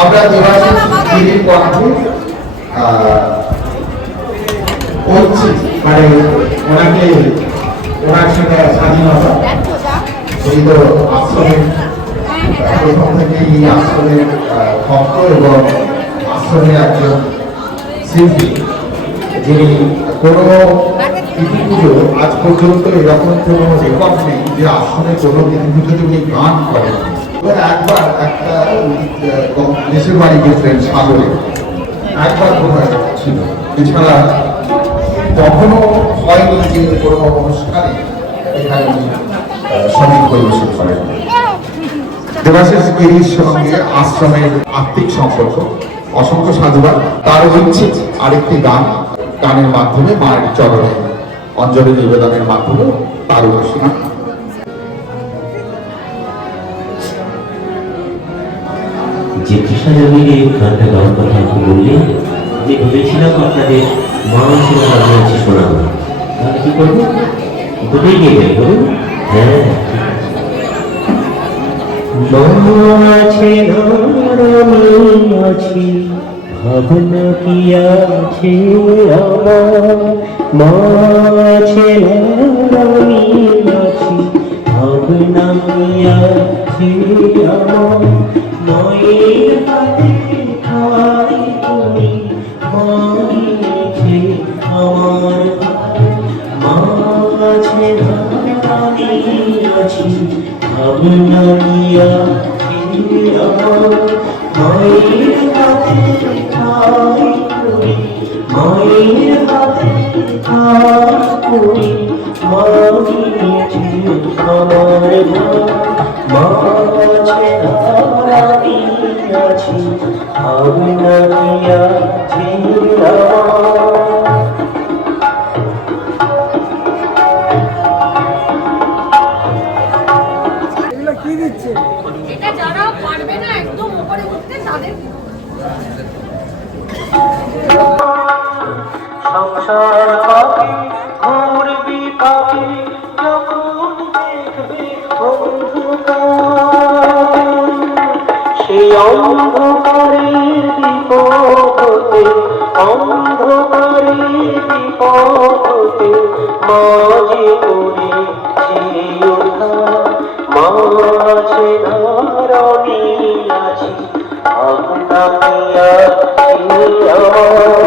আমরা দেবাশিস গিরির কণ্ঠে বলছি, মানে ওনাকে ওনার সঙ্গে স্বাধীনতা এই তো আশ্রমের প্রথম থেকে এই আশ্রমের ভক্ত এবং আশ্রমের একজন শিল্পী, যিনি কোনো তিথি পুজো আজ পর্যন্ত এরকম কোনো রেকর্ড নেই যে আশ্রমে কোনো তিথি পুজোতে উনি গান করেন। একবার একটা দেশের বাড়ি গেছিলেন সাগরে, একবার বোধহয় ছিল, এছাড়া কখনো হয়নি যে কোনো অনুষ্ঠানে এখানে সঙ্গীত পরিবেশন করেন। দেবাশিস গিরির সঙ্গে আশ্রমের আত্মিক সম্পর্ক, অসংখ্য সাধুবাদ। তার হচ্ছে আরেকটি গানের মাধ্যমে মায়ের চরণে অঞ্জলি নিবেদনের মাধ্যমে তার উপাসনা। যে কৃষ্ণজমিকে গানটা গাওয়ার কথা বললে, আমি ভেবেছিলাম আপনাদের মানুষের গান আছে শোনাবো, তাহলে কি করবো, দুটোই নিয়ে যাই বলুন। হ্যাঁ, আছি ভাবনা কি আছে আমার, মাছে আমি আছি ভাবনা কি আছে আমার, মায়ের হাতে খাই তুমি মায়েছে আমার, মাছে আমি আছি ভাবনা কি আছে আমার, মায়ের হাতে খাই তুমি মায়ের হাতে খাই তুমি মায়েছে আমার, মাছে আমি আছি ভাবনা কি আছে আমার। এটা যারা পারবে না একদম উপরে উঠতে তাদের সংসার পাখি ঘুরবি পাখি যখন দেখবে অন্ধকার, সেই অন্ধকারের বিপদে অন্ধকারের বিপদে মাঝে করে ওঠা, মাঝে ধরণী আছি ভাবনা কি আছে আমার।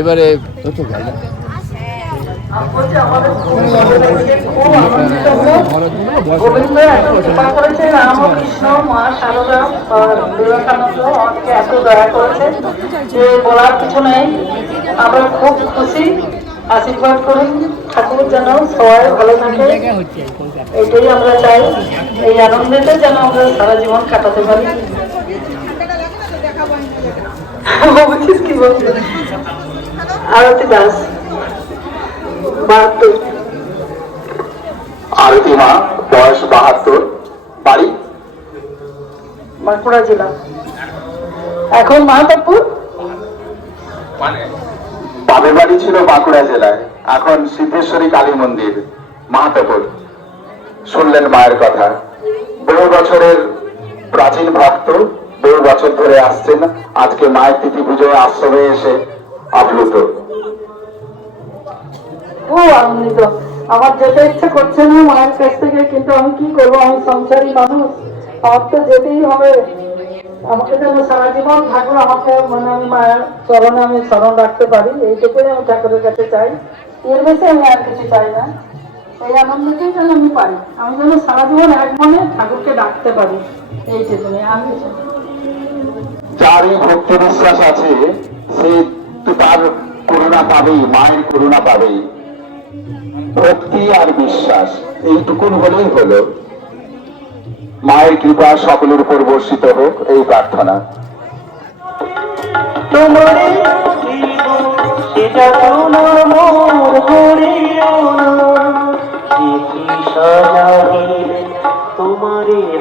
এবারে গোবিন্দ কৃপা করেছে, রামকৃষ্ণ মা শারদা বিবেকানন্দ আমাদেরকে এত দয়া করেছে যে বলার কিছু নেই। আমরা খুব খুশি, আশীর্বাদ করি ঠাকুর যেন সবাই ভালো থাকে, এটাই আমরা চাই। এই আনন্দেতে যেন আমরা সারা জীবন কাটাতে পারি। কি বলবো, আরতি দাস 72। আরতি মা বয়স 72, বাড়ি বাঁকুড়া জেলা। এখন মাহাতাবপুর বাপের বাড়ি ছিল বাঁকুড়া জেলায়, এখন সিদ্ধেশ্বরী কালী মন্দির মাহাতাপুর। শুনলেন মায়ের কথা, বহু বছরের প্রাচীন ভক্ত, বহু বছর ধরে আসছেন, আজকে মায়ের তিথি পুজোয় আশ্রমে এসে আপ্লুত। খুব আনন্দিত। আমার যেতে ইচ্ছে করছে না মায়ের কাছ থেকে, কিন্তু আমি কি করবো, আমি সংসারী মানুষ, আমার তো যেতেই হবে। আমাকে যেন সারা জীবন ঠাকুর আমাকে মানে আমি মায়ের চরণে আমি স্মরণ রাখতে পারি, এইটুকুই আমি ঠাকুরের কাছে চাই। এর বেশি আমি আর কিছু চাই না। এই আনন্দটাই যেন আমি পাই, আমি যেন সারা জীবন এক মনে ঠাকুরকে ডাকতে পারি, এইটুকুনি আমি। যার এই ভক্তি বিশ্বাস আছে সে তো তার করুণা পাবেই, মায়ের করুণা পাবেই। ভক্তি আর বিশ্বাস এইটুকুন হলেই হলো। মায়ের কৃপা সকলের উপর বর্ষিত হোক, এই প্রার্থনা। তোমারে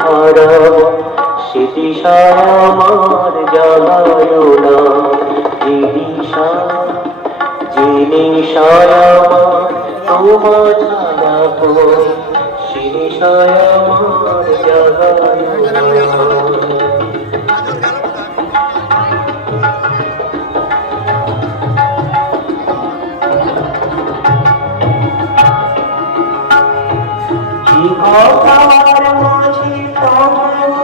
হারা সেটি আমার জাগায় না, জেনে সায়ামার তোমার জাগাবো, সেটি আমার জাগায় না। কথার মাঝে তোমায়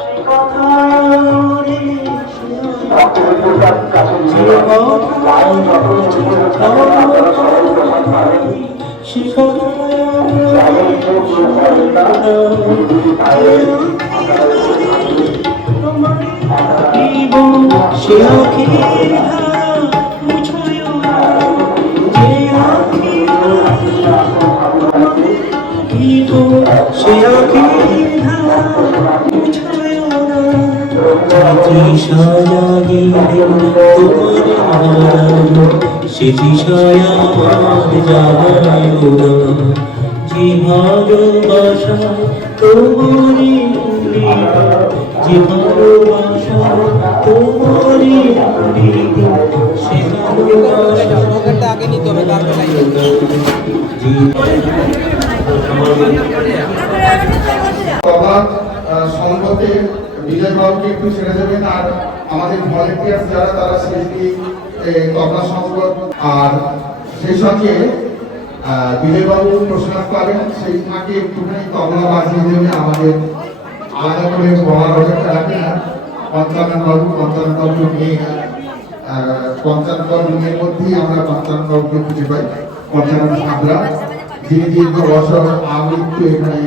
সে কথায় সেটি আমার জাগায় না, যে ভালোবাসা তোমারই, যে ভালোবাসা তোমারই, সে ভালোবাসা সম্পর্কে বিজয় বাবুকে একটু ছেড়ে দেবেন, আর আমাদের ভলেন্টিয়ার যারা তারা শিল্পী তবলা সংকট, আর সেই সঙ্গে বিজয়বাবু প্রশ্নাস পাবেন, সেই ফাঁকে একটুখানি তবলা বাজিয়ে দেবে। আমাদের আলাদা করে বলার অনেকটা রাখে না, পঞ্চানন বাবু নিয়ে পঞ্চানন রুমের মধ্যেই আমরা পঞ্চানন বাবুকে খুঁজে পাই। পঞ্চানন সাবরা যিনি দীর্ঘ বছর আমৃত্যু এখানে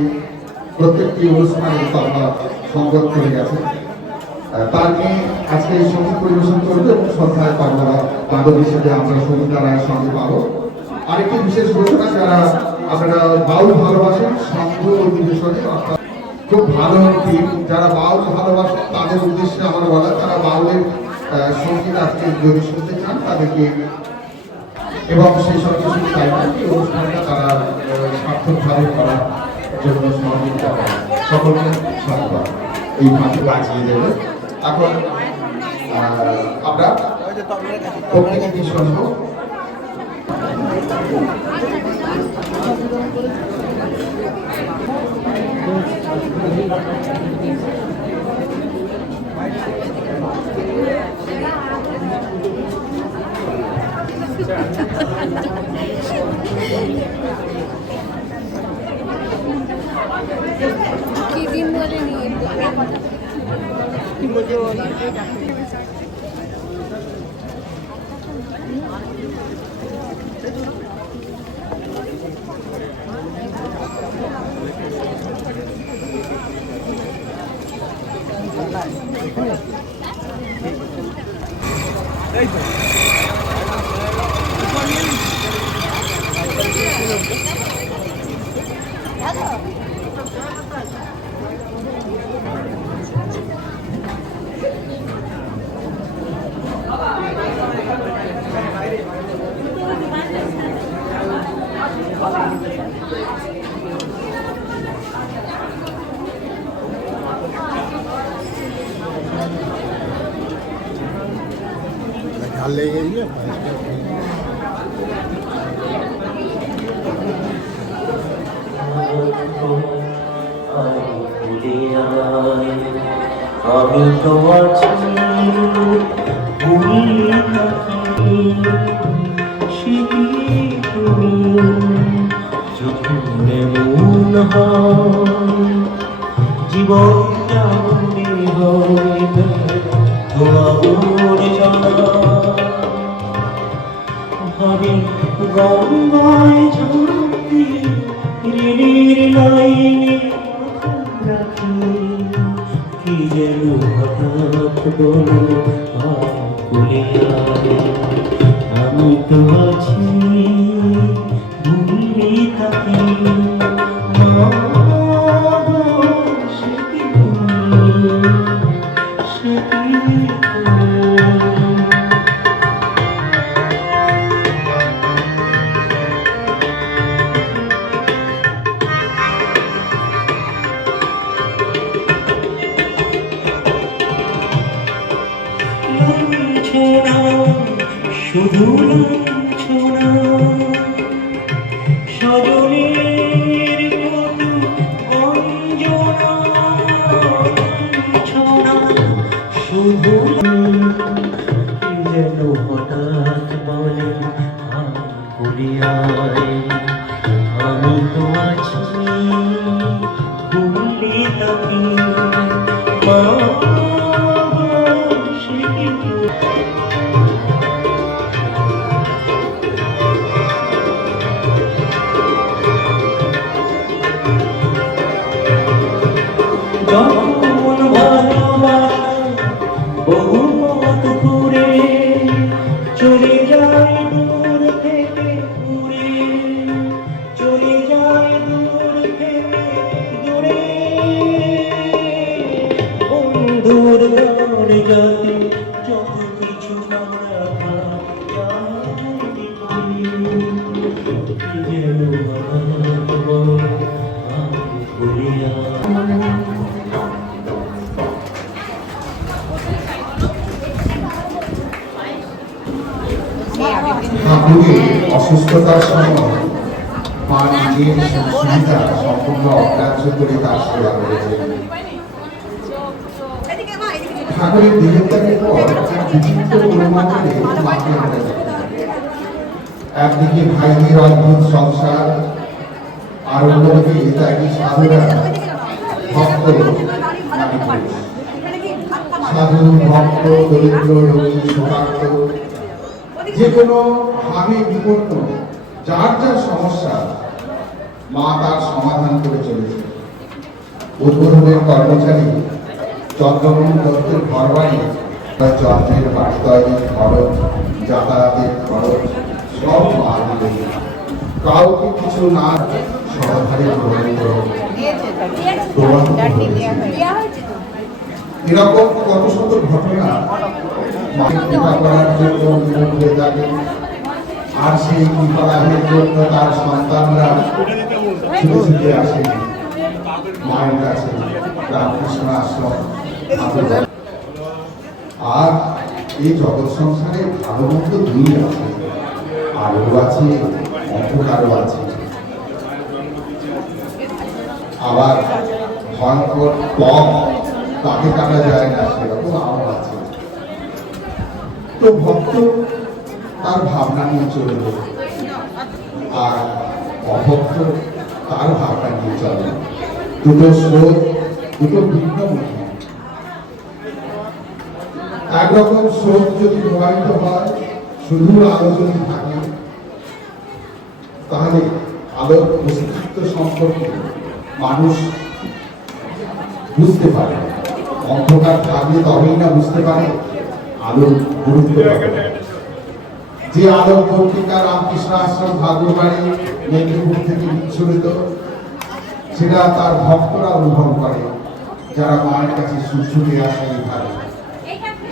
প্রত্যেকটি অনুষ্ঠানে তবলা সংগত করে গেছে, তার নিয়ে আজকে এই সঙ্গীত পরিবেশন করবে এবং সন্ধ্যায় তবলা বাদক হিসেবে আমরা সঙ্গীতা রায়ের সঙ্গে পাবো। আরেকটি বিশেষ ঘোষণা, যারা আপনারা বাউল ভালোবাসেন সংঘ অধিবেশনে, অর্থাৎ খুব ভালো টিম যারা বাউল ভালোবাসেন তাদের উদ্দেশ্যে আমার বলা, তারা বাউলের সঙ্গীত আজকে যদি শুনতে চান তাদেরকে, এবং সেই সঙ্গে শুধু তাই না, এই অনুষ্ঠানটা তারা সার্থকভাবে করার জন্য সহযোগিতা করে সকলকে স্বাগত এই ভাষা বাজিয়ে দেবে। এখন আমরা প্রত্যেকে কি শুনবো। কি দিন বলে নিয়ে কথা কি বলবো আর লেগে গেলে আমি তো আছি তুমি যখন এমন হয় জীবনটা মনে হয় তোমার জানা ভাবি গঙ্গায় ঝাঁপি ঋণের লাইনে রাখি কি যেন হঠাৎ বলো বলে আমি তো আছি ভুলে থাকি মা গো, সে কি তুমি, সে কি তুমি। লাঞ্ছনা শুধু লাঞ্ছনা সজনের মতো অঞ্জনা লাঞ্ছনা শুধু যেন হঠাৎ বলে বলিয়ায় আমি তো আছি ভুলে থাকি মা যখন ভালোবাসা বহু পথ ঘুরে চলে যায় দূর থেকে দূরে চলে যায় দূর থেকে দূরে বন্ধুর গান যাতে যত কিছু না রাখা যেন বলিয়া ঠাকুরের অসুস্থতার সময় মা নিজের সুবিধা সম্পূর্ণ অগ্রাহ্য করে তার সেবা করেছেন। ঠাকুরের দেহত্যাগের পর এক বিচিত্র পরিমাণে মাকে হারা যায়। একদিকে ভাইদের অদ্ভুত সংসার, আর অন্যদিকে ত্যাগী সাধুরা ভক্ত নারী পুরুষ। সাধু ভক্ত দরিদ্র রোগী শোকার্ত যে কোনো ভাবে বিপন্ন যার যার সমস্যা মা তার সমাধান করে চলেছে। উদ্বোধনের কর্মচারী চন্দ্রমোহন দত্তের ঘর বাড়ি যন্ত্রের বাড়ি তৈরির খরচ, যাতায়াতের খরচ সব মা দিলে কাউকে কিছু না সহকারে গ্রহণ করে এরকম কত শত ঘটনা মাকে কৃপা করার জন্য হয়ে থাকে। আর সেই কৃপা লাভের জন্য তার সন্তানরা ছুটে ছুটে আসে মায়ের কাছে রামকৃষ্ণ আশ্রম। আর এই জগৎ সংসারে ভালো মন্দ দুই আছে, আলো আছে অন্ধকারও আছে, আবার ভয়ঙ্কর পথ তাকে কাটা যায় না সেরকম আলো আছে। তো ভক্ত তার ভাবনা নিয়ে চলবে, আর অভক্ত তার ভাবনা নিয়ে চলবে। দুটো স্রোত, দুটো ভিন্ন মুখী। একরকম স্রোত যদি প্রবাহিত হয়, শুধু আলো যদি থাকে, তাহলে আলোর অস্তিত্ব সম্পর্কে মানুষ বুঝতে পারে। অন্ধকার থাকলে তবেই না বুঝতে পারে আলোর গুরুত্ব। যে আলোর পত্রিকা রামকৃষ্ণ আশ্রম ভাগ্যবাড়ি মেদিনীপুর থেকে বিচ্ছুরিত, সেটা তার ভক্তরা অনুভব করে, যারা মায়ের কাছে ছুটে আসে এইভাবে।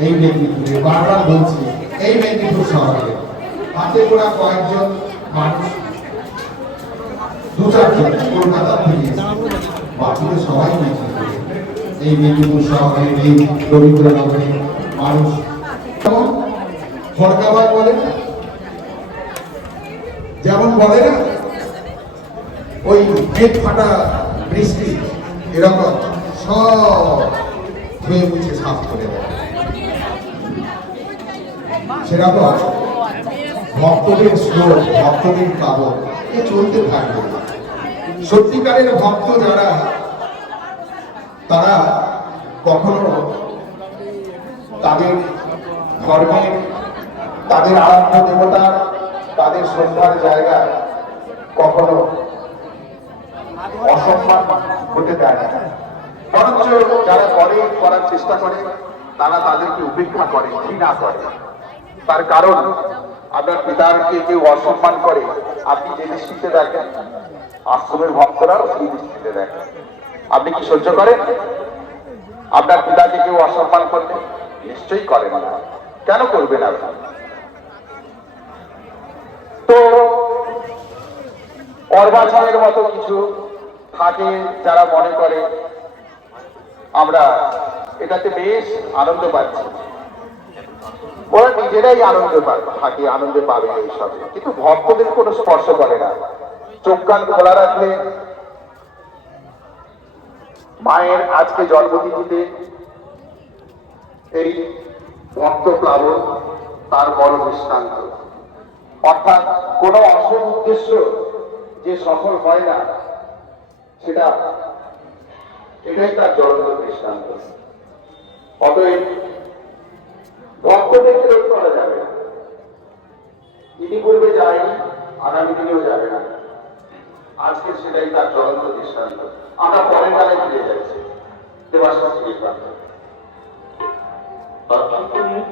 এই মেদিনীপুরে বারবার বলছি, এই মেদিনীপুর শহরে হাতে গোড়া কয়েকজন মানুষ, দু চারজন কলকাতা থেকে, বাকিতে সবাই এই মেদিনীপুর শহরের এই রবীন্দ্রনগরে মানুষ ফরকাবাদ বলে না, যেমন বলে না ওই মেঘ ফাটা বৃষ্টি, এরকম সব ধুয়ে মুছে সাফ করে দেয়। সেরকম ভক্তদের স্লোক, ভক্তদের পাবন এ চলতে থাকবে। সত্যিকারের ভক্ত যারা, তারা কখনো তাদের ধর্মের, তাদের আরাধ্য দেবতার, তাদের শ্রদ্ধার জায়গায় কখনো অসম্মান হতে দেয় না। বরঞ্চ যারা করার চেষ্টা করে, তারা তাদেরকে উপেক্ষা করে, ঘৃণা করে। তার কারণ আপনার পিতাকে কেউ অসম্মান করে, আপনি যে দৃষ্টিতে দেখেন, আশ্রমের ভক্তরাও সেই দৃষ্টিতে দেখেন। আপনি কি সহ্য করেন? আপনার পিতাকে কেউ অসম্মান করলে নিশ্চয়ই করেন না। কেন করবেন আপনি? তো অর্বাচনের মতো কিছু থাকে যারা মনে করে আমরা এটাতে বেশ আনন্দ পাচ্ছি, ওরা নিজেরাই আনন্দ থাকে, আনন্দে পাবে এইসবে, কিন্তু ভক্তদের কোনো স্পর্শ করে না। চোখ কান খোলা রাখলে মায়ের আজকে জন্মতিথিতে এই ভক্ত প্লাবন তার বড় দৃষ্টান্ত। অর্থাৎ কোনো আসল উদ্দেশ্য যে সফল হয় না, এটাই তার জ্বলন্ত দৃষ্টান্ত। অতএব ভক্তদের বিরোধ করা যাবে না। ইতিপূর্বে যায়নি, আগামী দিনেও যাবে না। আজকে সেটাই তার জ্বলন্ত দৃষ্টান্ত। আমরা পরের গানে ফিরে যাচ্ছি। দেবাশিস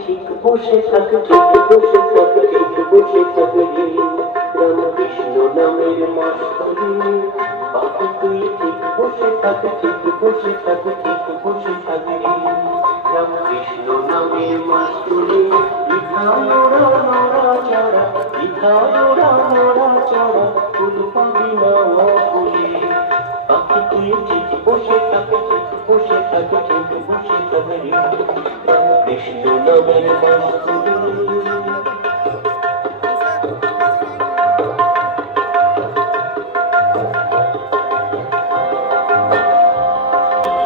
ঠিক বসে থাকে, ঠিক বসে থাকে, ঠিক বসে থাকে রামকৃষ্ণ নামের মাস্টারি। বাকি তুই ঠিক বসে থাকে, ঠিক বসে থাকে, ঠিক বসে থাকে রামকৃষ্ণ নামের মাস্টারি। লিখানোরা নড়া চড়া, লিখানোরা নড়া চড়া, ফুল পাবি না ফুলে। বাকি তুই ঠিক বসে থাকে, ঠিক বসে থাকে, ঠিক বসে থাকে কৃষ্ণ নামের মাস্টারি।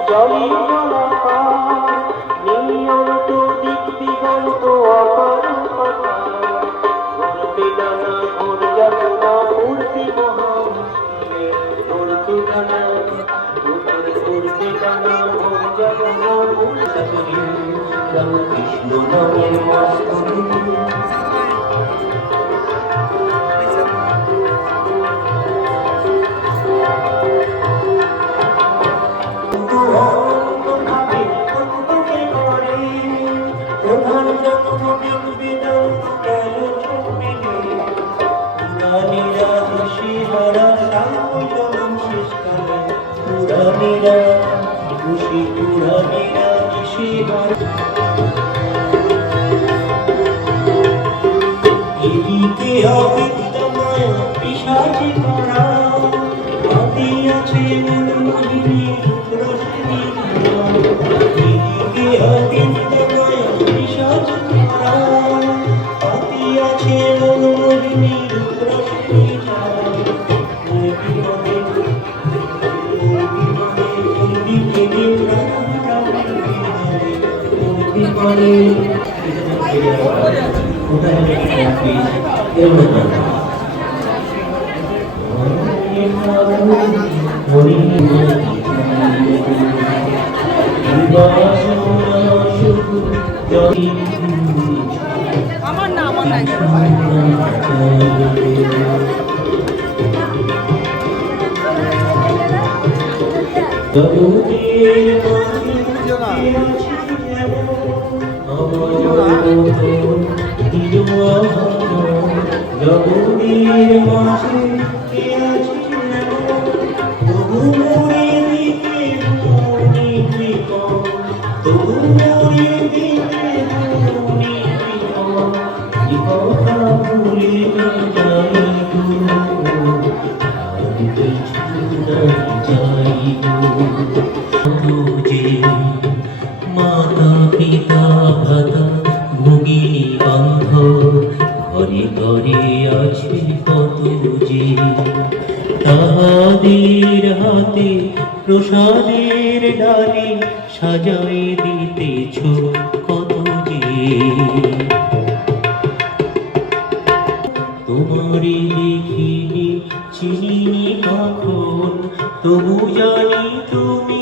জলি জলাকার নিয়ন্ত দিক দিগন্ত অপার পাতাল, ঘুরতে ডানা ঘোর যাতনা মূর্তি মহামুশকিলে, ঘুরতে ডানা ঘুরতে ডানা ঘোর যাতনা মূর্তি রামকৃষ্ণ নামের মাস্টারি। এদিকে অবিদ্যময় পিশাচি করা হাতি আছে মনমোহিনী রশ্মি ধরা। এদিকে অবিদ্যময় পিশাচি করা হাতি আছে মনমোহিনী রশ্মি ধরা। আমার না, আমার না। জগদীর মাঝে কে আছে তবু মোরে দিকে মনি বিকল, তবু মোরে দিকে মনি বিকল। এ কথা ভুলে যাই মাতা পিতা ভ্রাতা ভগিনী বান্ধব প্রসাদের ডালি সাজাই দিতেছ কত যে তোমারে দেখিনি চিনি কখন তবু জানি তুমি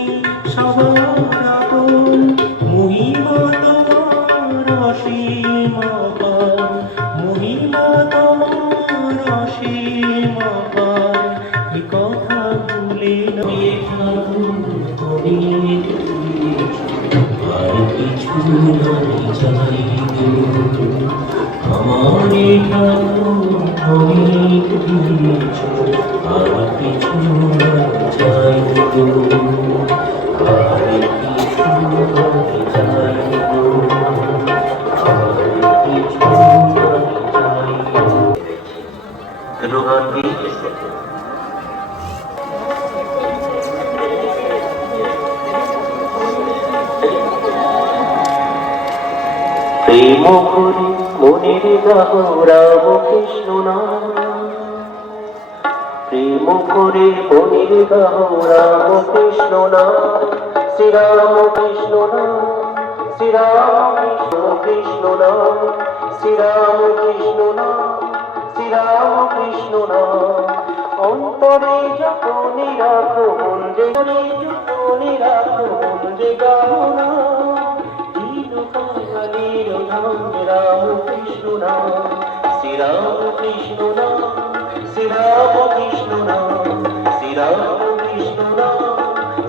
সবার আপন মহিমা তোমার অসীম অপার মহিমা তোমার অসীম অপার এ কথা ভুলে নয় তুমি আর কিছু নাই চাই আমার ঠাকুর অনেক দিয়েছ আর কিছু চাই গো আর কিছু চাই গো আর কিছু চাই রোহানি প্রেম করে মনের গাহ রাম কৃষ্ণ নাম প্রেম করে মনের গাহ রাম কৃষ্ণ নাম শ্রীরাম কৃষ্ণ নাম শ্রীরাম কৃষ্ণ নাম শ্রীরাম কৃষ্ণ নাম শ্রীরাম কৃষ্ণ নাম অন্তরে যখন রাখো মন্দিরে যখন রাখো মন্দিরে গাও না রাম কৃষ্ণ নাম শ্রীরাম কৃষ্ণ নাম শ্রীরাম কৃষ্ণ নাম শ্রীরাম কৃষ্ণ নাম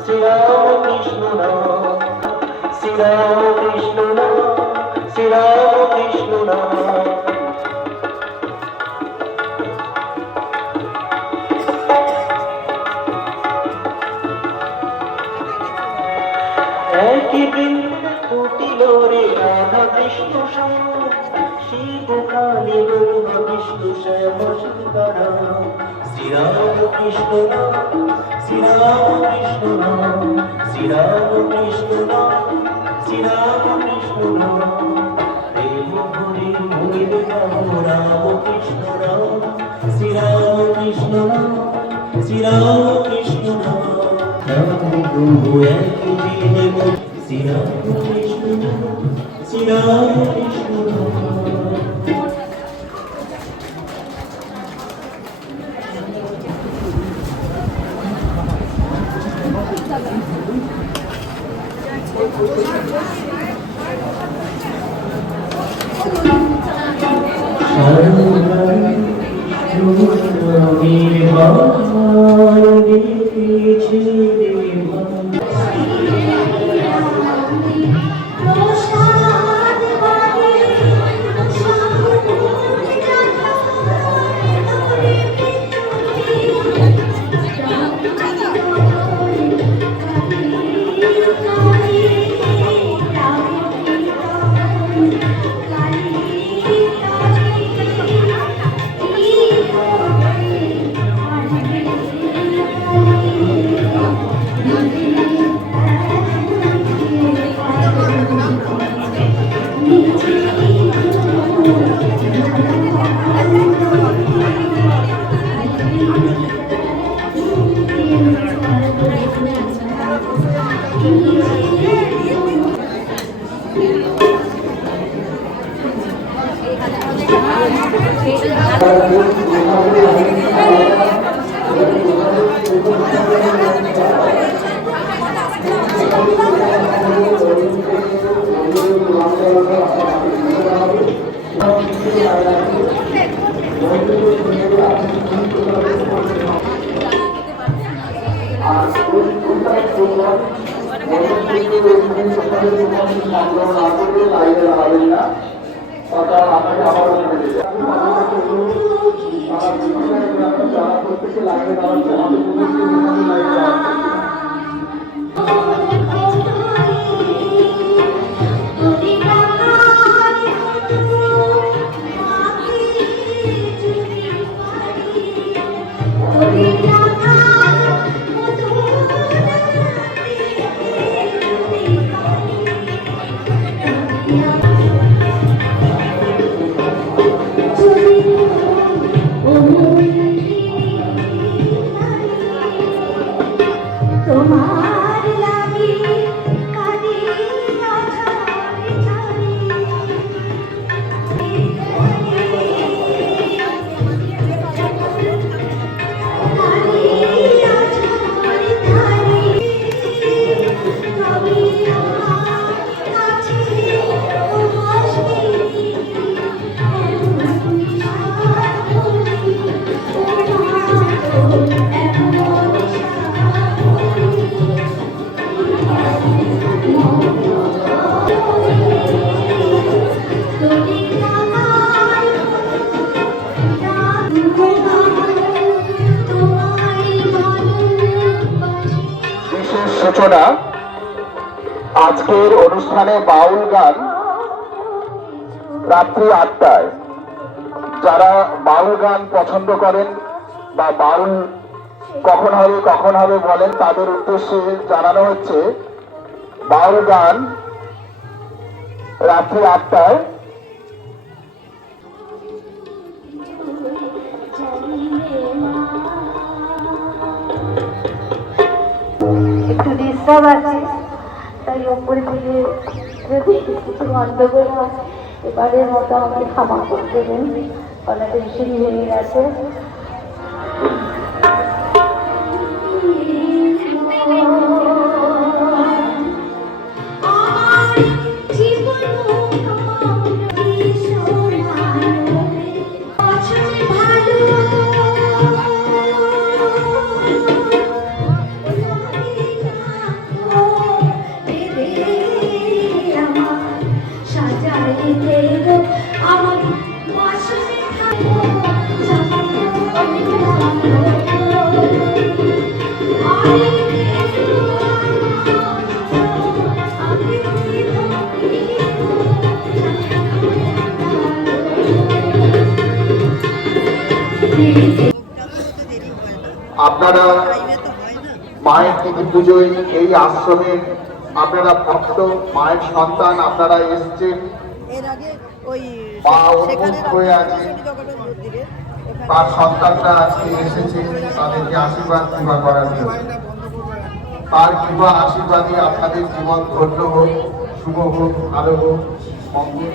শ্রীরাম কৃষ্ণ নাম শ্রীরাম কৃষ্ণ নাম শ্রীরাম কৃষ্ণ নাম একই বৃন্দে ফুটিল রে রাধা কৃষ্ণ শ্যাম শিব কালী ব্রহ্মা বিষ্ণু শ্যাম সীতারাম শ্রীরাম কৃষ্ণ নাম শ্রীরাম কৃষ্ণ নাম শ্রীরাম কৃষ্ণ নাম শ্রীরাম কৃষ্ণ নাম প্রেম ভরে মনের গাহ রাম কৃষ্ণ নাম শ্রীরাম কৃষ্ণ নাম শ্রীরাম কৃষ্ণ নাম শ্রীরাম কৃষ্ণ শ্রীরাম কৃষ্ণ ঘোষণা, আজকের অনুষ্ঠানে বাউল গান রাত্রি 8টায়। যারা বাউল গান পছন্দ করেন বা বাউল কখন হবে বলেন, তাদের উদ্দেশ্যে জানানো হচ্ছে বাউল গান রাত্রি 8টায়। একটু ডিস্টার্ব আছে, তাই ওপরে থেকে যদি কিছু গন্ডগোল হয় এবারের মতো আমাকে ক্ষমা করে দেবেন, অনেক বেশি হয়ে গেছে। আপনারা মায়ের তিথি পুজোয় এই আশ্রমের আপনারা ভক্ত, মায়ের সন্তান, আপনারা এসছেন, মা উন্মুখ হয়ে আছে, তার সন্তানরা আজকে এসেছে তাদেরকে আশীর্বাদ কৃপা করার জন্য। তার কৃপা আশীর্বাদে আপনাদের জীবন ধন্য হোক, শুভ হোক, ভালো হোক, মঙ্গল।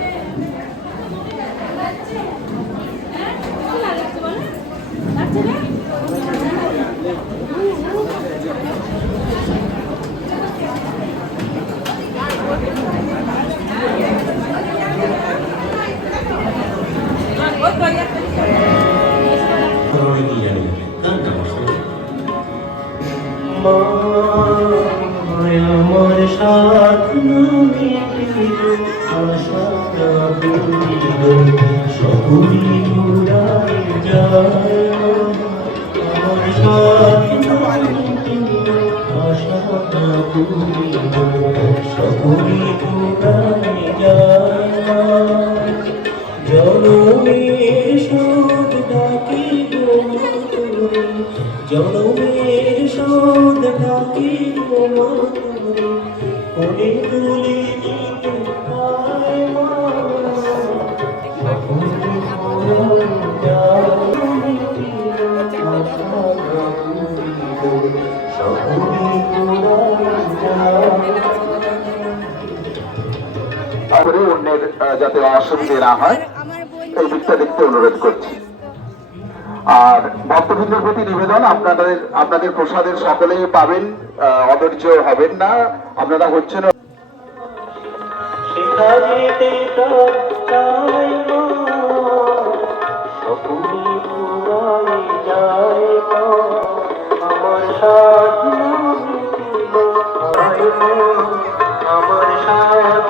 আমার সাধন আশা সকলি উড়াই যায়, আমার সাধন আশা সকলি উড়াই যায়। জনমের শোধ ডাকি জনমের শোধ ডাকি কোলে তুলে নিতে পায় মা, সকলে তারপরে অন্যের যাতে অসুবিধে না হয় এই দিকটা দেখতে অনুরোধ করছি। আর ভক্তবৃন্দের প্রতি নিবেদন, আপনাদের প্রসাদের সকলেই পাবেন, অধৈর্য হবেন না, আপনারা হচ্ছেন শেখা যেতে চাই মা, সকলি পুরাই যায় মা, আমার সাধন আমার সাধন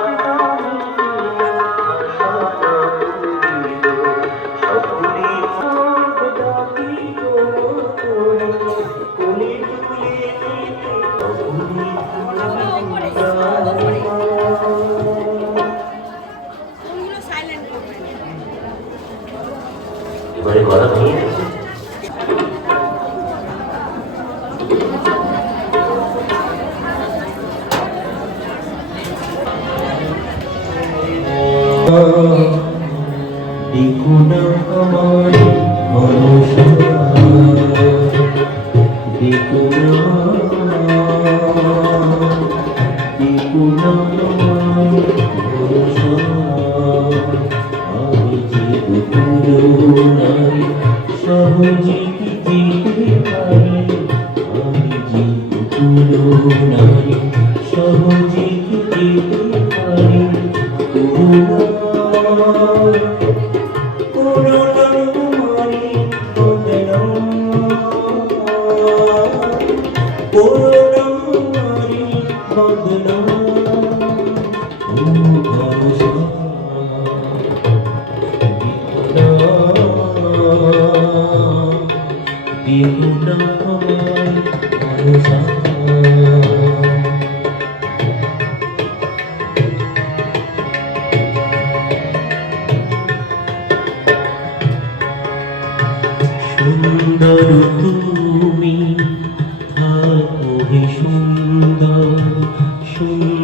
এবারে গলা ভেঙে গেছে। দেখুনা আমার ভরসা, দেখুনা আমার ভরসা, আমি যে পুরোনাই সহজে যেতে পারি, আমি যে পুরোনাই সহজে যেতে পারি।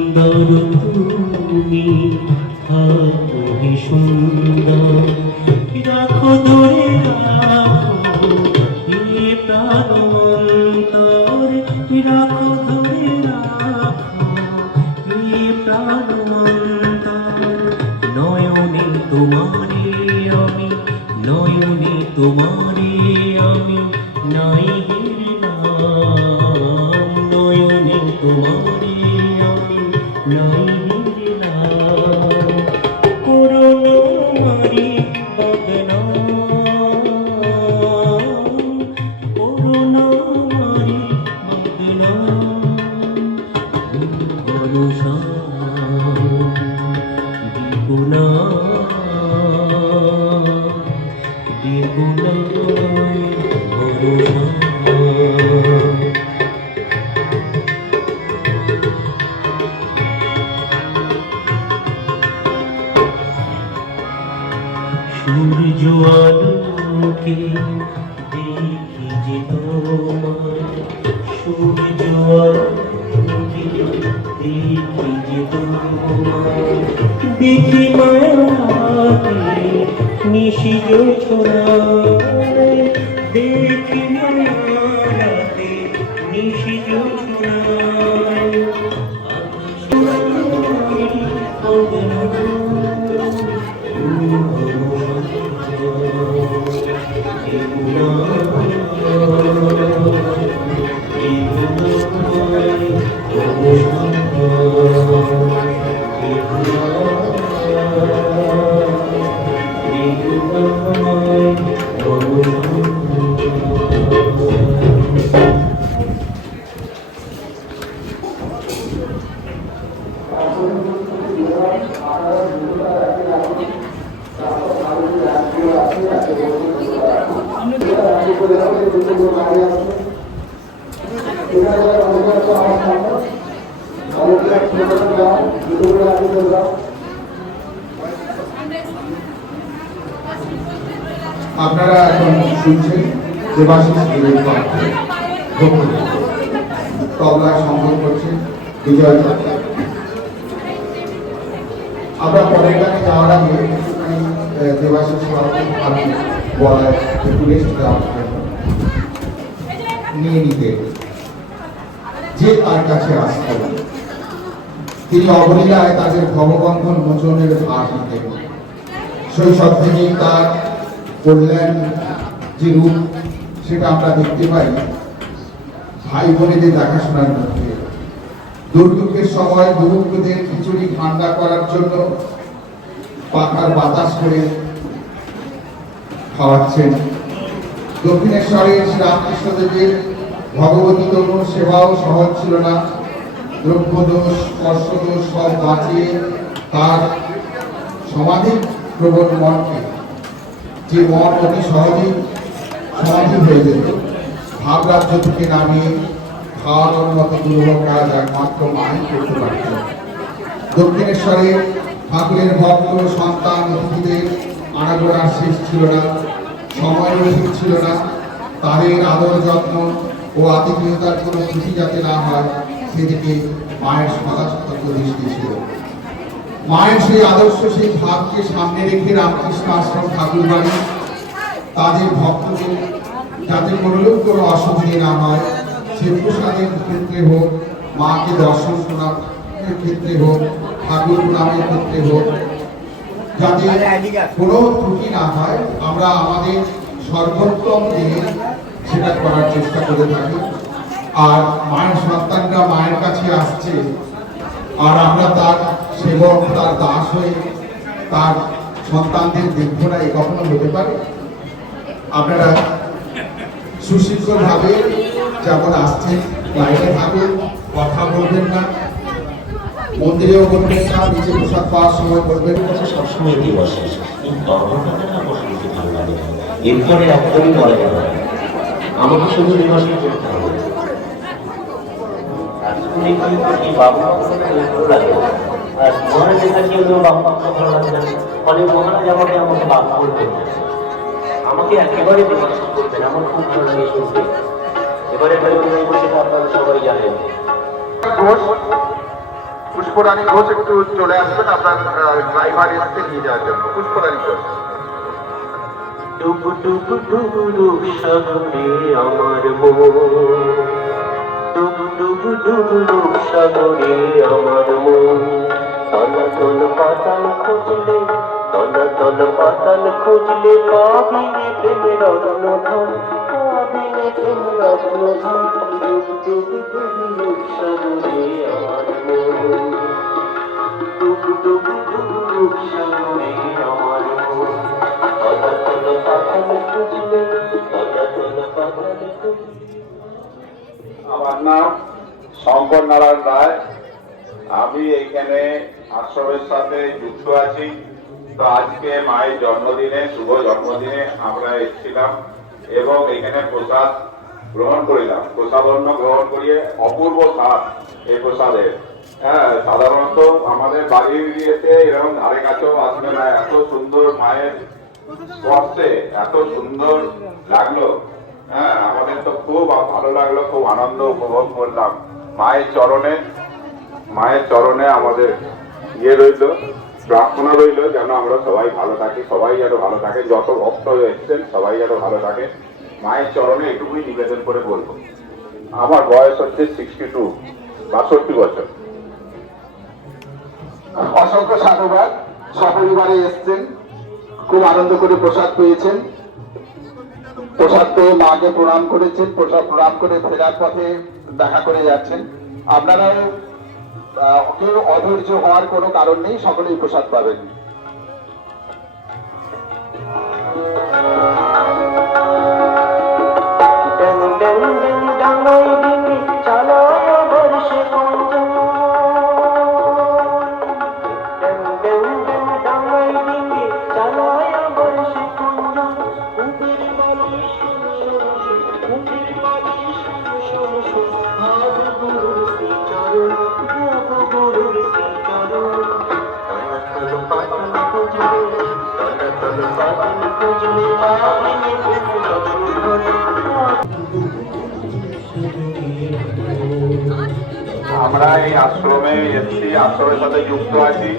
সুন্দর তুমি হে সুন্দর রাখো ধরে রাখো হে প্রাণন্তর রাখো ধরে রাখো হে প্রাণন্তর নয়নে তোমারে আমি নয়নে তোমারে আমি নাই হেরলাম নয়নে তোমারে আমি নাই হেরলাম করুণা মারি বদনাম করুণা মারি বদনাম ভরসা দিগুনা দিগুনা ভরসা সূর্য আলোকে দেখি যে তোমার সূর্য আলোকে দেখি যে তোমার দেখি মায়াতে নিশিজ ছোড়ায় দেখি মায়াতে নিশিজ ছোড়ায় আপনারা এখন শুনছেন দেবাশিস দেবের কণ্ঠ তবলায় সংগ্রহ করছেন বিজয় দত্ত। আমরা পরের গানে যাওয়ার আগে দেবাশিস আমি বলার একটু রেস্ট দেওয়ার জন্য নিয়ে নিতে যে তার কাছে আসতেন তিনি অবলীলায় তাদের ভববন্ধন মোচনের ভার নিতেন। শৈশব থেকেই তার কল্যাণ যে রূপ সেটা আমরা দেখতে পাই ভাই বোনেদের দেখাশোনার মধ্যে। দুর্ভিক্ষের সময় দুর্ভিক্ষদের খিচুড়ি ঠান্ডা করার জন্য পাখার বাতাস করে খাওয়াচ্ছেন। দক্ষিণেশ্বরের শ্রীরামকৃষ্ণদেবের ভগবতী তনুর সেবাও সহজ ছিল না। দ্রব্যদোষ স্পর্শদোষ সব বাঁচিয়ে তার সমাধি প্রবণ মনকে যে মন অতি সহজেই সমাধি হয়ে যেত ভাবরাজ্য থেকে নামিয়ে খাওয়ানোর মতো দুর্লভ কাজ একমাত্র মাই করতে পারতেন। দক্ষিণেশ্বরে ঠাকুরের ভক্ত সন্তান অতিথিদের আনাগোনার শেষ ছিল না, সময়ের অধিক ছিল না। তাদের আদর যত্ন ও আতিথেয়তার কোনো ত্রুটি যাতে না হয় সেদিকে মায়ের সদা সতর্ক দৃষ্টি ছিল। মায়ের সেই আদর্শ সেই ভাবকে সামনে রেখে রামকৃষ্ণ আশ্রম ঠাকুর বাড়ি তাদের ভক্তদের যাতে কোনোরূপ কোনো অসুবিধে না হয় সে প্রসাদের ক্ষেত্রে হোক, মাকে দর্শন প্রণামের ক্ষেত্রে হোক, ঠাকুর প্রণামের ক্ষেত্রে হোক, যাতে কোনো ত্রুটি না হয় আমরা আমাদের সর্বোত্তম দিনে সেটা করার চেষ্টা করে থাকি। আর মায়ের সন্তানরা মায়ের কাছে আসছে আর আমরা তার সেবক তার দাস হয়ে তার সন্তানদের দেখবো না, এ কখনো হতে পারে? আপনারা সুশৃঙ্খলভাবে যেমন আসছেন বাইরে থাকুন, কথা বলবেন না, মন্দিরেও বলবেন না, নিচে প্রসাদ পাওয়ার সময় বলবেন না। সবসময় দিবস এই গর্বটা আমার শুনতে ভালো লাগে। এরপরে একদমই বলা যাবে না, আমাকে শুধু দিবসই করতে হবে। এই বাবা ভালো লাগে আর মহারাজ কাছে বাবা ভালো লাগে না, ফলে মহারাজ আমাকে আমাকে বাপ করবেন, আমাকে একেবারে দিবস করবেন, আমার খুব ভালো লাগে শুনতে। এবারে বসে আপনারা সবাই জানেন পুষ্পরানী ঘোষ একটু চলে আসবেন, আপনার ড্রাইভার এসছে নিয়ে যাওয়ার জন্য। পুষ্পরানী ঘোষ। ডুব ডুব ডুব ডুব সাগরে আমার মন, ডুব ডুব ডুব ডুব সাগরে আমার মন, তল পাতাল খুঁজলে, তল পাতাল খুঁজলে পাবিনে প্রেমের রত্নধন, পাবিনে প্রেমের রত্নধন, ডুব ডুব ডুব ডুব সাগরে আমার মন, ডুব ডুব ডুব ডুব সাগরে আমার মন, তল পাতাল খুঁজলে, তল পাতাল খুঁজলে। আমার নাম শঙ্কর নারায়ণ রায়। আমি এইখানে আশ্রমের সাথে যুক্ত আছি। তো আজকে মায়ের জন্মদিনে, শুভ জন্মদিনে আমরা এসেছিলাম এবং এখানে প্রসাদ গ্রহণ করিলাম। প্রসাদন্ন গ্রহণ করিয়ে অপূর্ব স্বাদ এই প্রসাদের। হ্যাঁ, সাধারণত আমাদের বাড়ির ইয়েতে এরকম ধারে কাছেও আসবে না। এত সুন্দর মায়ের স্পর্শে এত সুন্দর লাগলো। হ্যাঁ, আমাদের তো খুব ভালো লাগলো, খুব আনন্দ উপভোগ করলাম। মায়ের চরণে আমাদের ইয়ে রইল, প্রার্থনা রইল যেন আমরা সবাই ভালো থাকি, সবাই যেন ভালো থাকে, যত ভক্ত এসছেন সবাই যেন ভালো থাকে। মায়ের চরণে এটুকুই নিবেদন করে বলবো। আমার বয়স হচ্ছে 62 বছর। অসংখ্য সাধুবাদ। সপরিবারে এসছেন, খুব আনন্দ করে প্রসাদ পেয়েছেন। প্রসাদ পেয়ে মাকে প্রণাম করেছেন, প্রসাদ প্রণাম করে ফেরার পথে দেখা করে যাচ্ছেন। আপনারাও কেউ অধৈর্য হওয়ার কোনো কারণ নেই, সকলেই প্রসাদ পাবেন। আমরা এই আশ্রমে এসেছি, আশ্রমের সাথে যুক্ত আছি।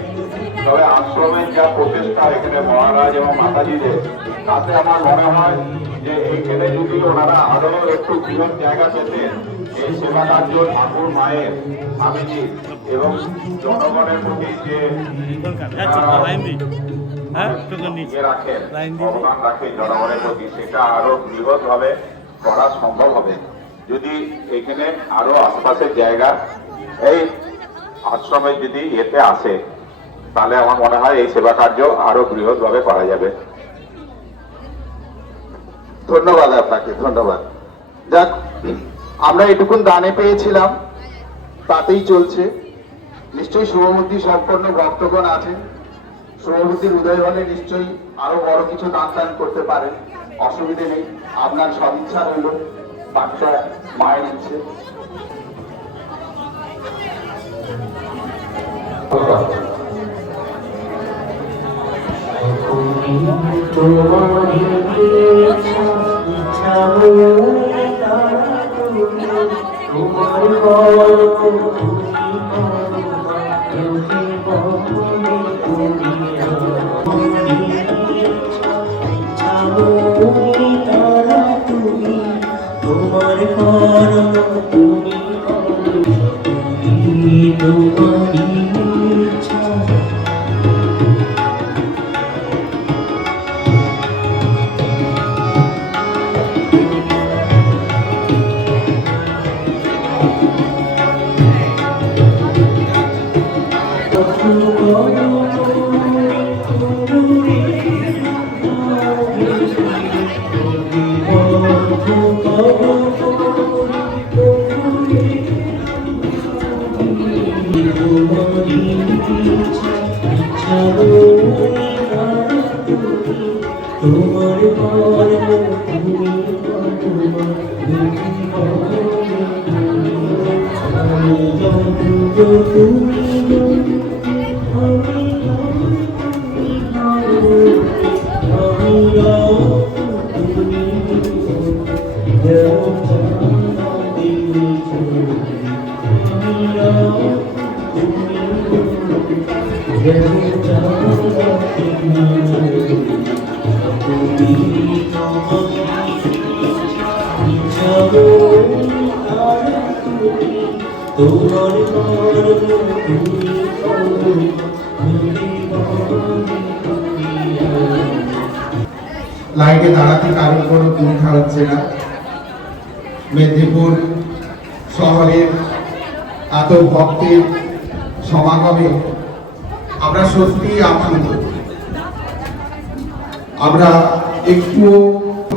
তবে আশ্রমের যা প্রচেষ্টা এখানে মহারাজ এবং মাতাজিদের, তাতে আমার মনে হয় যে এইখানে যদি ওনারা আরো একটু বৃহৎ জায়গা পেতেন, এই সেবা কার্য ঠাকুর মায়ের, স্বামীজি এবং জনগণের প্রতি যে রাখেন, অবদান রাখেন জনগণের প্রতি, সেটা আরো বৃহৎ ভাবে করা সম্ভব হবে যদি এখানে আরো আশপাশের জায়গা এই আশ্রমে যদি এতে আসে, তাহলে আমার মনে হয় এই সেবা কার্য আরো বৃহৎ ভাবে করা যাবে। ধন্যবাদ আপনাকে, ধন্যবাদ। যাক, আমরা এটুকুন দানে পেয়েছিলাম, তাতেই চলছে। নিশ্চয়ই শুভবুদ্ধি সম্পন্ন ভক্তগণ আছেন, শুভবুদ্ধির উদয় হলে নিশ্চয়ই আরো বড় কিছু দান দান করতে পারেন, অসুবিধে নেই। আপনার সদিচ্ছা রইল, বাচ্চা মায়ের ইচ্ছে। তুমি লাইনে দাঁড়াতে কারোর কোনো দ্বিধা হচ্ছে না। মেদিনীপুর শহরের এত ভক্তের সমাগমে আমরা সত্যি আপ্লুত। আমরা একটুও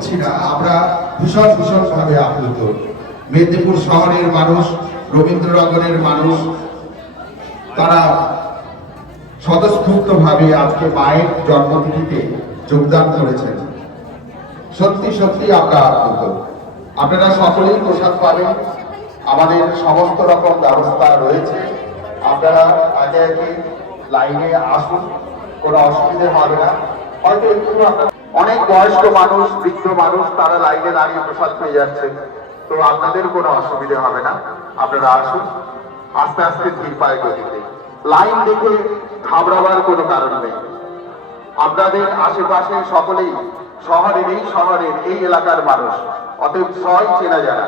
ছি না, আমরা ভীষণ ভাবে আপ্লুত। মেদিনীপুর শহরের মানুষ, রবীন্দ্রনগরের মানুষ, তারা স্বতঃস্ফূর্তভাবে আজকে মায়ের জন্মতিথিতে যোগদান করেছেন। সত্যি আমরা আপ্লুত। আপনারা সকলেই প্রসাদ পাবেন, আমাদের সমস্ত রকম ব্যবস্থা রয়েছে। আপনারা আগে লাইনে আসুন, কোনো অসুবিধে হবে না। হয়তো একটু অনেক বয়স্ক মানুষ, বৃদ্ধ মানুষ, তারা লাইনে দাঁড়িয়ে প্রসাদ পেয়ে যাচ্ছে, তো আপনাদের কোনো অসুবিধে হবে না। আপনারা আসুন আস্তে আস্তে ধীর পায়ে গতিতে। লাইন দেখে ঘাবড়াবার কোনো কারণ নেই। আপনাদের আশেপাশে সকলেই শহরের এই এলাকার মানুষ, অতএব সবাই চেনা জানা,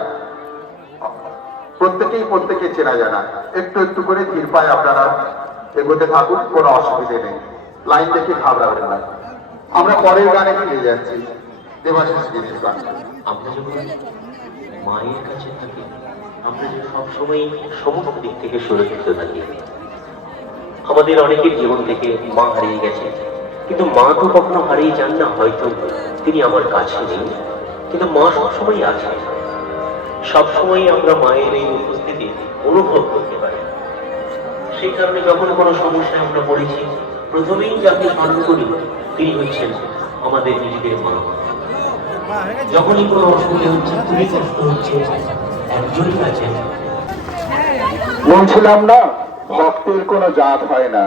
প্রত্যেকে চেনা জানা। একটু করে ধীর পায়ে আপনারা এগোতে থাকুন, কোনো অসুবিধে নেই। লাইন দেখে ঘাবড়াবেন না। আমরা পরের গানে ফিরে যাচ্ছি, দেবাশিস গীতির গান। আমরা যখন মায়ের কাছে থাকি, আমরা যে সবসময় সমস্ত দিক থেকে সুরক্ষিত থাকি। আমাদের অনেকের জীবন থেকে মা হারিয়ে গেছে, কিন্তু মা তো কখনো হারিয়ে যান না। হয়তো তিনি আমার কাছে নেই, কিন্তু মা সবসময় আছে। সবসময় আমরা মায়ের এই উপস্থিতি অনুভব করতে পারি। সেই কারণে যখন কোনো সমস্যায় আমরা পড়েছি, প্রথমেই যাকে স্মরণ করি তিনি হচ্ছেন আমাদের নিজেদের মা। যখনই কোনো অসুবিধা হচ্ছে, খুবই কষ্ট হচ্ছে, একজনই আছেন। বলছিলাম না, ভক্তের কোনো জাত হয় না।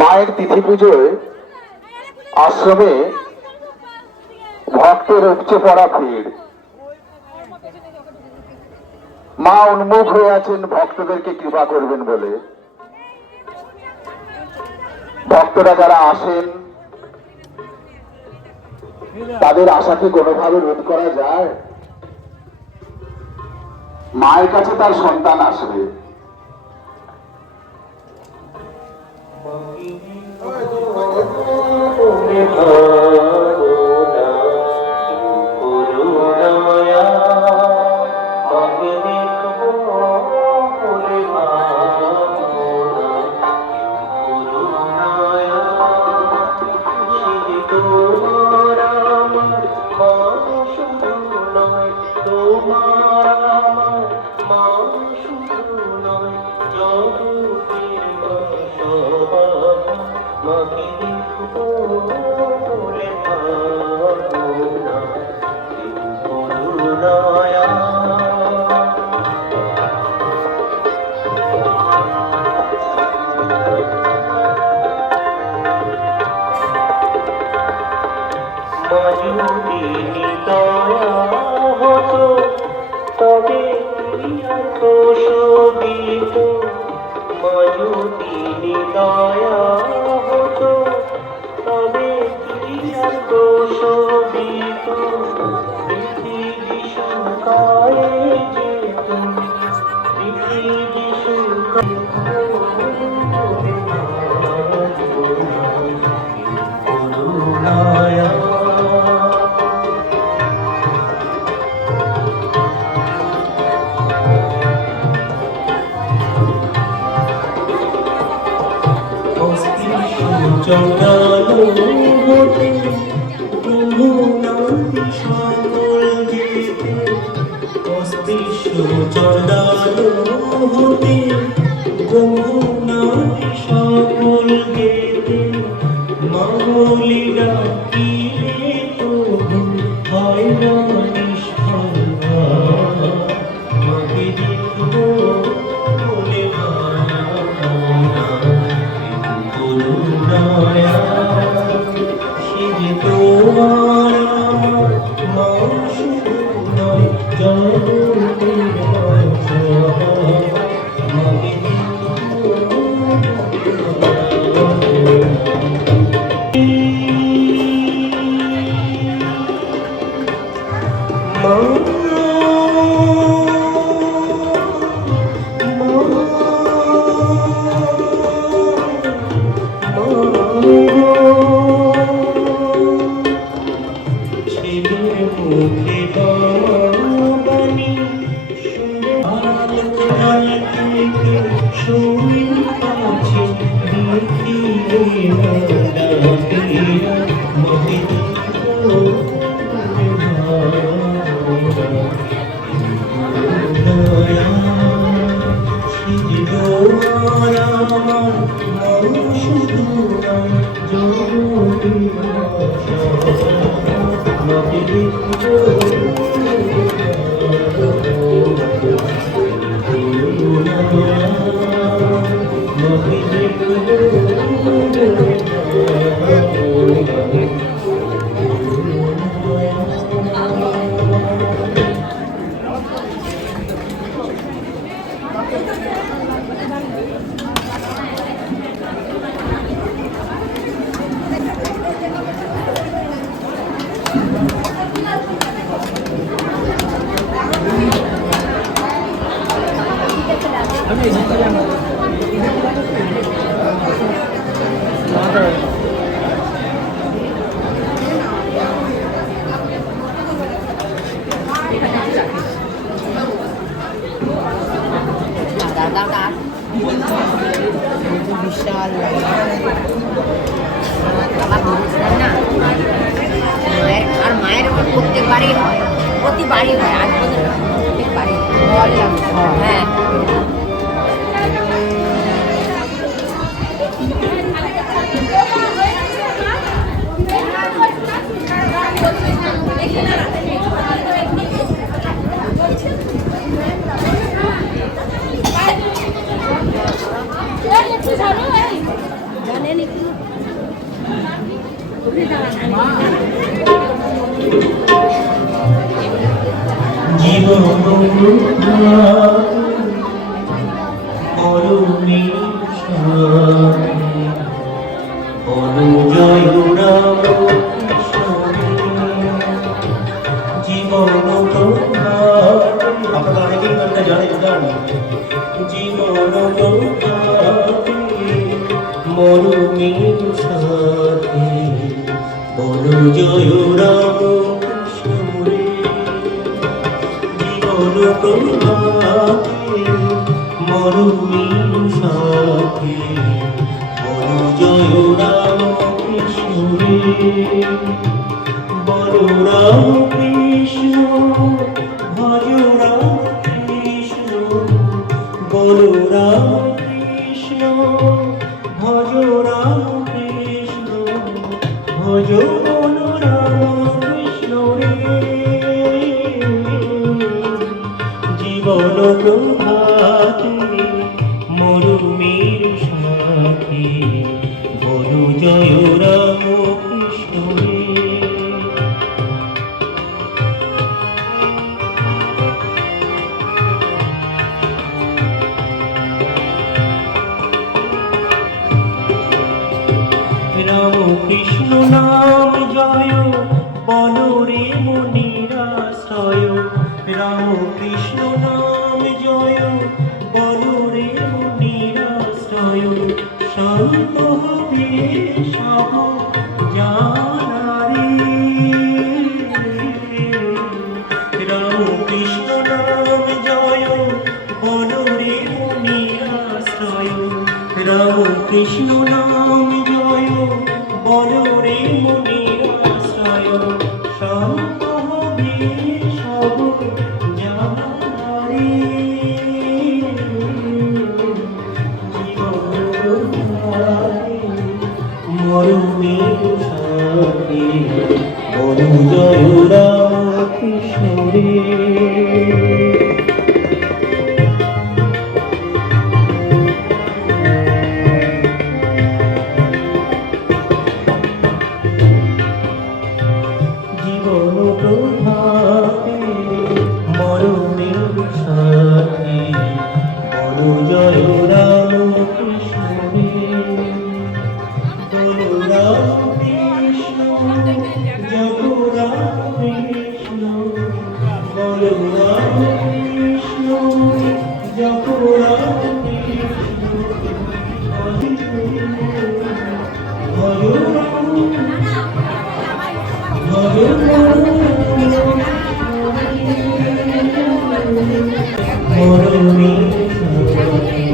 মায়ের তিথি পুজোয় আশ্রমে ভক্তের উপচে পড়া ভিড়। মা উন্মুখ হয়ে আছেন ভক্তদেরকে কৃপা করবেন বলে। ভক্তরা যারা আসেন, তাদের আশাকে কোনোভাবে রোধ করা যায়? মায়ের কাছে তার সন্তান আসবে। বিশাল মায়ের আর মায়ের ওপর প্রত্যেকবারই হয়, প্রতিবারই হয়, আজ পর্যন্ত প্রত্যেকবারই হ্যাঁ। জীবন অনুজয় জীবন আপনারা অনেকেই গানটা জানেন। জীবন মরুমির সাথে অনুজয় রাম মরুমির সাথে অনুজয় রাম কৃষ্ণে বলো রাম কৃষ্ণ ভজ রাম কৃষ্ণ বলো রাম কৃষ্ণ ভজ রাম কৃষ্ণ ভজ বলো রাম কৃষ্ণ রে জীবন প্রভাতে মরুমির সাথে বলো জয় রাম কৃষ্ণ রে রাম কৃষ্ণ নাম জয় বলো রে মনিরাশ্রয় রাম কৃষ্ণ নাম জয় বলো রে মনিরাশ্রয় শান্ত হবে সব জানারে রাম কৃষ্ণ নাম জয় বলো রে মনিরাশ্রয় রাম কৃষ্ণ নাম জয় বলো রে মনিরাশ্রয় শান্ত হবে সব জানারে মরুমির সাথে বলো জয় রাম কৃষ্ণ রে জীবন প্রভাতে মরুমির সাথে বলো জয় রাম কৃষ্ণ রে বলো রাম কৃষ্ণ জপ রাম কৃষ্ণ বলো রাম কৃষ্ণ জপ রাম কৃষ্ণ হরে রাম হরে রাম মরুমির সাথে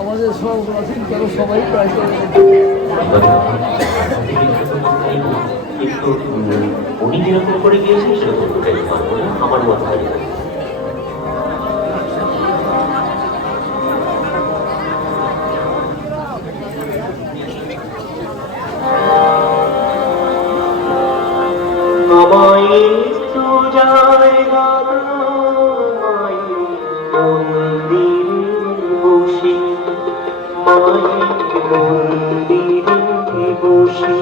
আমাদের সব আছেন কেন সবাই প্রায় কিন্তু উনি যেরকম করে গিয়েছেন সেরকম করে পারবো না, আমার মত হয় না। আমায় একটু জায়গা দাও, মন্দিরে বসে, মায়ের মন্দিরে বসে,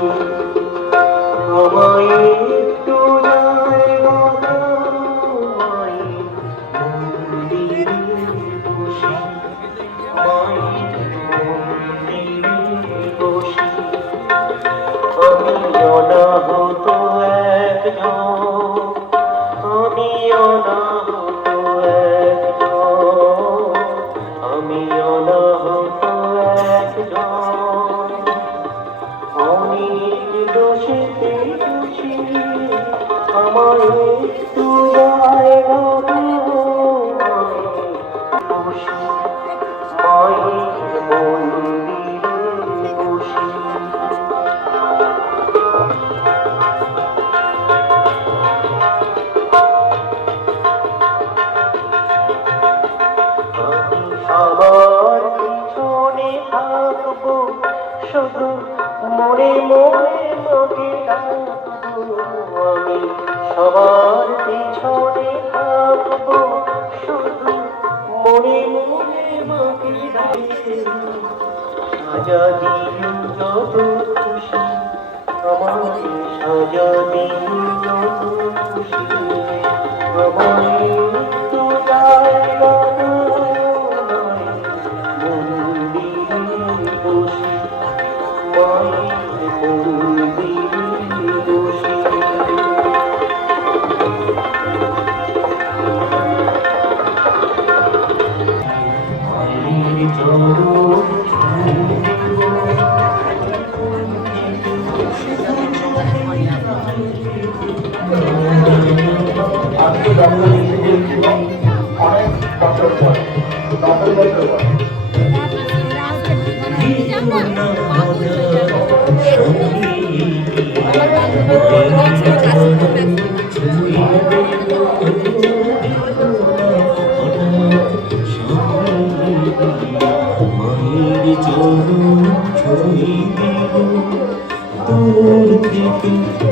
আমায় একটু জায়গা দাও, মায়ের মন্দিরে বসে, মায়ের মন্দিরে বসে, আমি অনাহত একজন, আমি অনাহত একজন, আমি অনাহত একজন, অনেক দোষেতে দোষী, আমার একটু জায়গা দাও, বসে, মায়ের মন্দিরে বসে। সবার পিছনে থাকবো, শুধু মনে মনে মাকে ডাকবো, আমি সবার পিছনে থাকবো, শুধু মনে মনে মাকে ডাকবো, সাজা দিও যত খুশি, আমাকে সাজা দিও যত খুশি, আমায় একটু জায়গা আজকে জন্মদিন ছিল অনেক বছর পর, 90 বছর পর।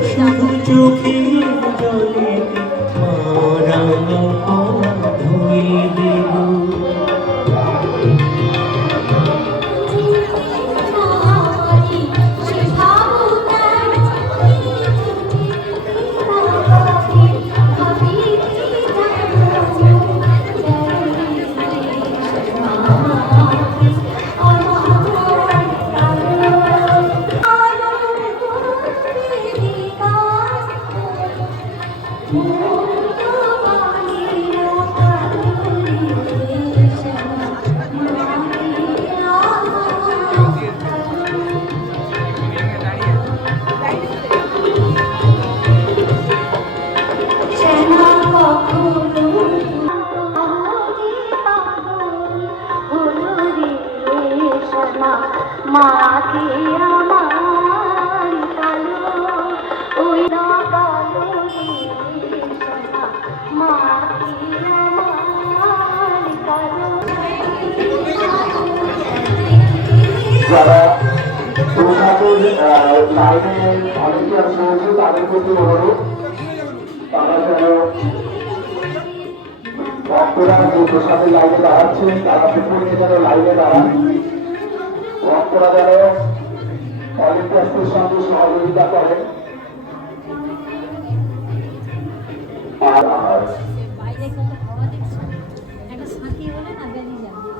শুধু চোখে জলে মারানো ধুয়ে দেব। মাকে আমার কালো ওই না কালো মাকে আমার কালো। যারা সুস্বাদুর লাইনে ভলেন্টিয়ার রয়েছে তাদের প্রতি অনুরোধ, তারা যেন ভক্তরা দুটোর সাথে লাইনে দাঁড়াচ্ছেন, তারা পুকুরে যেন লাইনে দাঁড়ান, ভক্তরা যেন ভলেন্টিয়ার্সদের সঙ্গে সহযোগিতা করেন। আর একটা সাথী হলে না বেরিয়ে যাবে।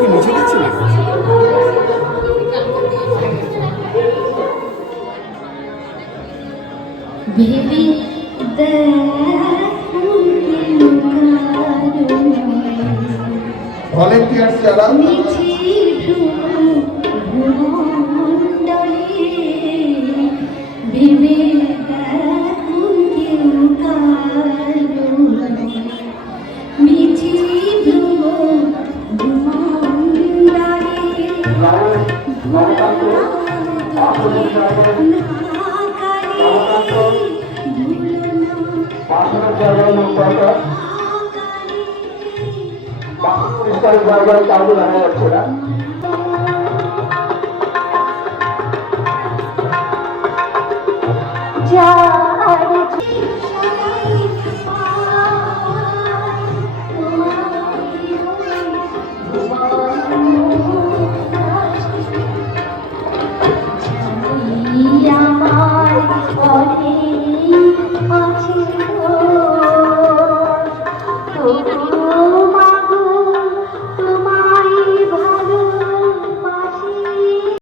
কি মুছে দিচ্ছি না ভেবে ভলেন্টিয়ার্স যারা ভেবে যা